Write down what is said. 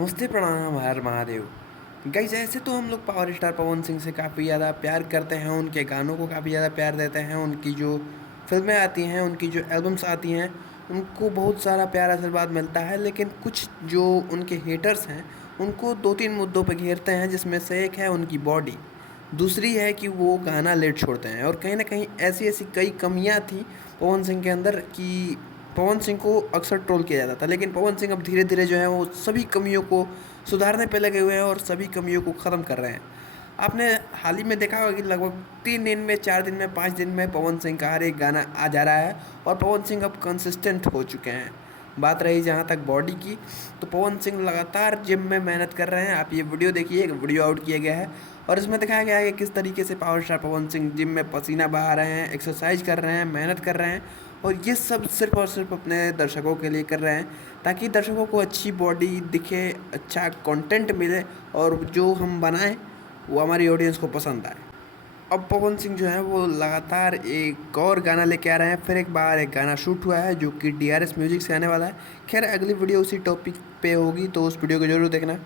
नमस्ते, प्रणाम, हर महादेव। गाइस, ऐसे तो हम लोग पावर स्टार पवन सिंह से काफ़ी ज़्यादा प्यार करते हैं, उनके गानों को काफ़ी ज़्यादा प्यार देते हैं, उनकी जो फ़िल्में आती हैं, उनकी जो एल्बम्स आती हैं, उनको बहुत सारा प्यार आशीर्वाद मिलता है। लेकिन कुछ जो उनके हेटर्स हैं, उनको 2-3 मुद्दों पे घेरते हैं, जिसमें से एक है उनकी बॉडी, दूसरी है कि वो गाना लेट छोड़ते हैं और कहीं न कहीं ऐसी-ऐसी कई कमियाँ थी पवन सिंह के अंदर कि पवन सिंह को अक्सर ट्रोल किया जाता था। लेकिन पवन सिंह अब धीरे-धीरे जो है वो सभी कमियों को सुधारने पे लगे हुए हैं और सभी कमियों को ख़त्म कर रहे हैं। आपने हाल ही में देखा होगा कि लगभग 3 दिन में, 4 दिन में, 5 दिन में पवन सिंह का हर एक गाना आ जा रहा है और पवन सिंह अब कंसिस्टेंट हो चुके हैं। बात रही जहाँ तक बॉडी की, तो पवन सिंह लगातार जिम में मेहनत कर रहे हैं। आप ये वीडियो देखिए, एक वीडियो आउट किया गया है और इसमें दिखाया गया है कि किस तरीके से power star Pawan Singh gym में पसीना बहा रहे हैं, एक्सरसाइज कर रहे हैं, मेहनत कर रहे हैं और ये सब सिर्फ़ और सिर्फ़ अपने दर्शकों के लिए कर रहे हैं, ताकि दर्शकों को अच्छी बॉडी दिखे, अच्छा कंटेंट मिले और जो हम बनाएँ, वो हमारी ऑडियंस को पसंद आए। अब पवन सिंह जो है वो लगातार एक और गाना लेके आ रहे हैं, फिर एक बार एक गाना शूट हुआ है जो कि डीआरएस म्यूज़िक से आने वाला है। खैर, अगली वीडियो उसी टॉपिक पे होगी, तो उस वीडियो को ज़रूर देखना।